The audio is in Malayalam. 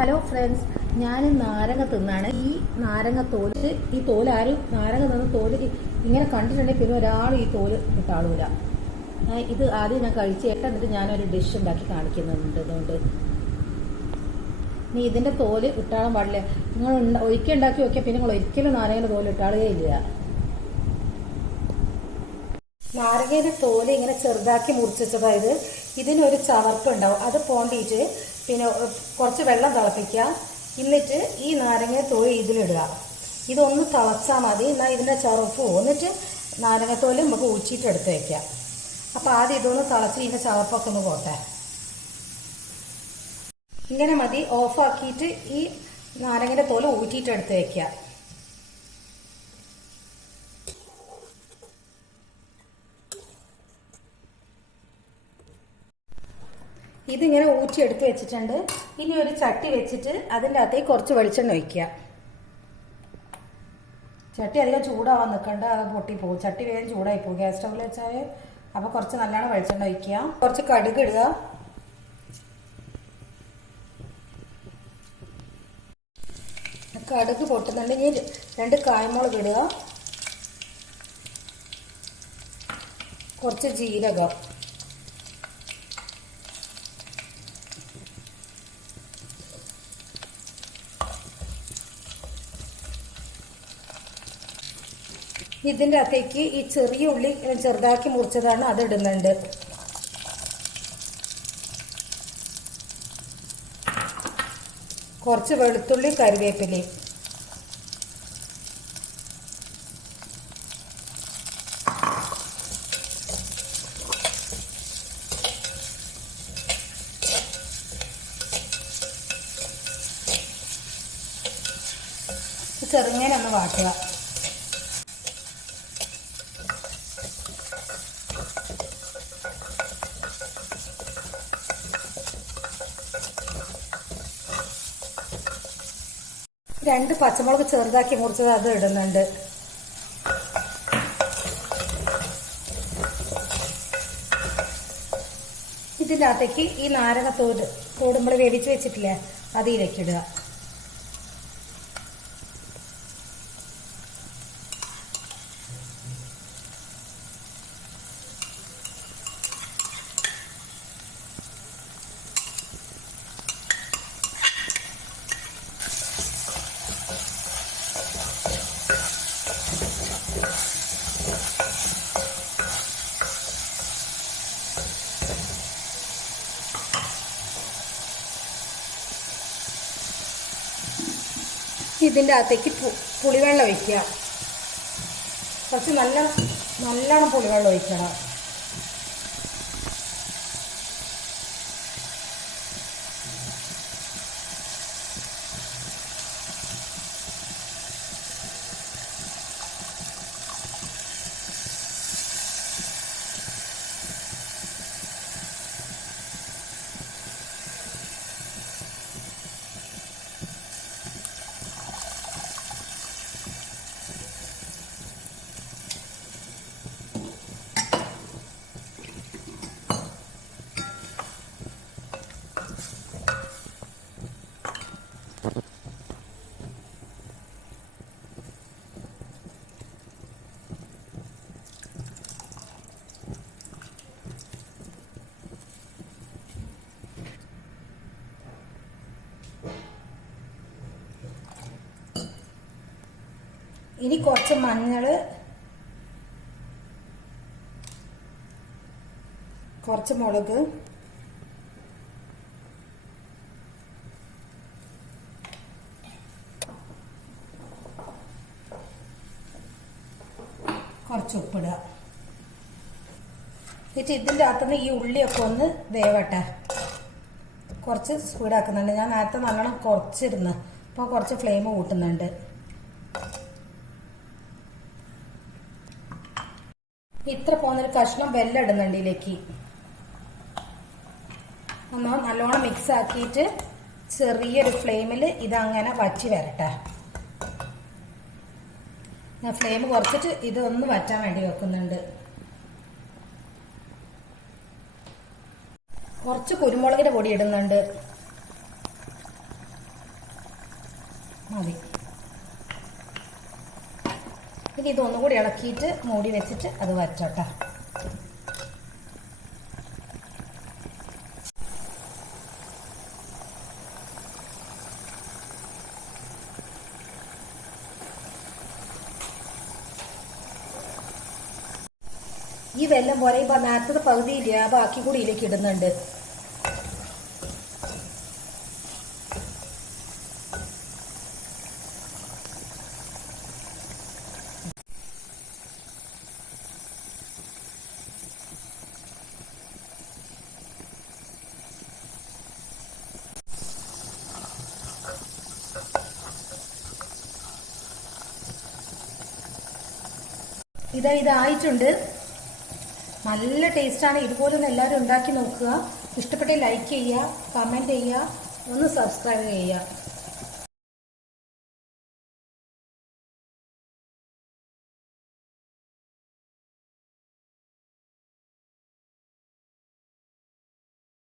ഹലോ ഫ്രണ്ട്സ്, ഞാൻ നാരങ്ങ തിന്നാണ്. ഈ നാരങ്ങ തോല്, ഈ തോലാരും നാരങ്ങ തിന്ന തോല് ഇങ്ങനെ കണ്ടിട്ടുണ്ടെങ്കിൽ പിന്നെ ഒരാളും ഈ തോല് ഇട്ടാളൂല. ഇത് ആദ്യം ഞാൻ കഴിച്ചേട്ട, എന്നിട്ട് ഞാനൊരു ഡിഷ് ഉണ്ടാക്കി കാണിക്കുന്നുണ്ട്. അതുകൊണ്ട് നീ ഇതിൻ്റെ തോല് ഇട്ടാളാൻ പാടില്ല. നിങ്ങൾ ഒരിക്കൽ ഉണ്ടാക്കി നോക്കിയാൽ പിന്നെ നിങ്ങൾ ഒരിക്കലും നാരങ്ങയുടെ തോല് ഇട്ടാളുകയേ ഇല്ല. നാരങ്ങയുടെ തോല് ഇങ്ങനെ ചെറുതാക്കി മുറിച്ചതായത് ഇതിനൊരു ചവർപ്പുണ്ടാവും. അത് പോണ്ടിയിട്ട് പിന്നെ കുറച്ച് വെള്ളം തിളപ്പിക്കുക. എന്നിട്ട് ഈ നാരങ്ങ തോല് ഇതിലിടുക. ഇതൊന്ന് തിളച്ചാൽ മതി. എന്നാൽ ഇതിൻ്റെ ചവർപ്പ് പോകും. എന്നിട്ട് നാരങ്ങത്തോല് നമുക്ക് ഊച്ചിട്ട് എടുത്ത് വയ്ക്കാം. അപ്പോൾ ആദ്യം ഇതൊന്ന് തിളച്ച് ഇതിൻ്റെ ചവർപ്പൊക്കെ ഒന്ന് പോട്ടെ. ഇങ്ങനെ മതി. ഓഫാക്കിയിട്ട് ഈ നാരങ്ങയുടെ തോല് ഊറ്റിയിട്ട് എടുത്ത് വയ്ക്കുക. ഇതിങ്ങനെ ഊറ്റി എടുത്ത് വെച്ചിട്ടുണ്ട്. ഇനി ഒരു ചട്ടി വെച്ചിട്ട് അതിൻ്റെ അകത്തേക്ക് കുറച്ച് വെളിച്ചെണ്ണ ഒഴിക്കുക. ചട്ടി അധികം ചൂടാവാൻ നിൽക്കണ്ട, അത് പൊട്ടിപ്പോവും. ചട്ടി വേഗം ചൂടായി പോകും ഗ്യാസ് സ്റ്റൗവിൽ വെച്ചാൽ. അപ്പോൾ കുറച്ച് നല്ലോണം വെളിച്ചെണ്ണ ഒഴിക്കുക. കുറച്ച് കടുക് ഇടുക. കടുക് പൊട്ടുന്നുണ്ടെങ്കിൽ 2 കായ്മുളക് ഇടുക. കുറച്ച് ജീരകം, ഇതിൻ്റെ അകത്തേക്ക് ഈ ചെറിയ ഉള്ളി ചെറുതാക്കി മുറിച്ചതാണ്, അത് ഇടുന്നുണ്ട്. കുറച്ച് വെളുത്തുള്ളി, കറിവേപ്പിലയും. ചെറുങ്ങനെ ഒന്ന് വാട്ടുക. രണ്ട് പച്ചമുളക് ചെറുതാക്കി മുറിച്ചത് അത് ഇടുന്നുണ്ട്. ഇതിൻ്റെ അകത്തേക്ക് ഈ നാരങ്ങ തോടുമ്പോൾ വേവിച്ച് വെച്ചിട്ടില്ലേ, അതിലേക്ക് ഇടുക. ഇതിൻ്റെ അകത്തേക്ക് പുളിവെള്ളം ഒഴിക്കുക. കുറച്ച് നല്ലോണം പുളിവെള്ളം ഒഴിക്കണം. ഇനി കുറച്ച് മഞ്ഞൾ, കുറച്ച് മുളക്, കുറച്ച് ഉപ്പിടുക. എന്നിട്ട് ഇതിൻ്റെ അകത്തുനിന്ന് ഈ ഉള്ളിയൊക്കെ ഒന്ന് വേവട്ടെ. കുറച്ച് സ്പീഡാക്കുന്നുണ്ട്. ഞാൻ നേരത്തെ നല്ലോണം കുറച്ചിരുന്നു, അപ്പോൾ കുറച്ച് ഫ്ലെയിം കൂട്ടുന്നുണ്ട്. ഇത്ര പോകുന്നൊരു കഷ്ണം വെല്ലം ഇടുന്നുണ്ട് ഇതിലേക്ക്. ഒന്ന് നല്ലോണം മിക്സ് ആക്കിയിട്ട് ചെറിയൊരു ഫ്ലെയിമിൽ ഇതങ്ങനെ വറ്റി വരട്ടെ. ഞാൻ ഫ്ലെയിം കുറച്ചിട്ട് ഇതൊന്ന് വറ്റാൻ വേണ്ടി വെക്കുന്നുണ്ട്. കുറച്ച് കുരുമുളകിൻ്റെ പൊടി ഇടുന്നുണ്ട്. മതി. ഇനി ഇതൊന്നുകൂടി ഇളക്കിയിട്ട് മൂടി വെച്ചിട്ട് അത് വറ്റോട്ടെ. ഈ വെള്ളം പോലെ ഇപ്പൊ നേരത്തെ പകുതിയില്ല, ബാക്കി കൂടി ഇതിലേക്ക് ഇടുന്നുണ്ട്. ഇതായിട്ടുണ്ട്. നല്ല ടേസ്റ്റാണ്. ഇതുപോലെ ഒന്ന് എല്ലാവരും ഉണ്ടാക്കി നോക്കുക. ഇഷ്ടപ്പെട്ടെങ്കിൽ ലൈക്ക് ചെയ്യുക, കമൻറ്റ് ചെയ്യുക, ഒന്ന് സബ്സ്ക്രൈബ് ചെയ്യുക.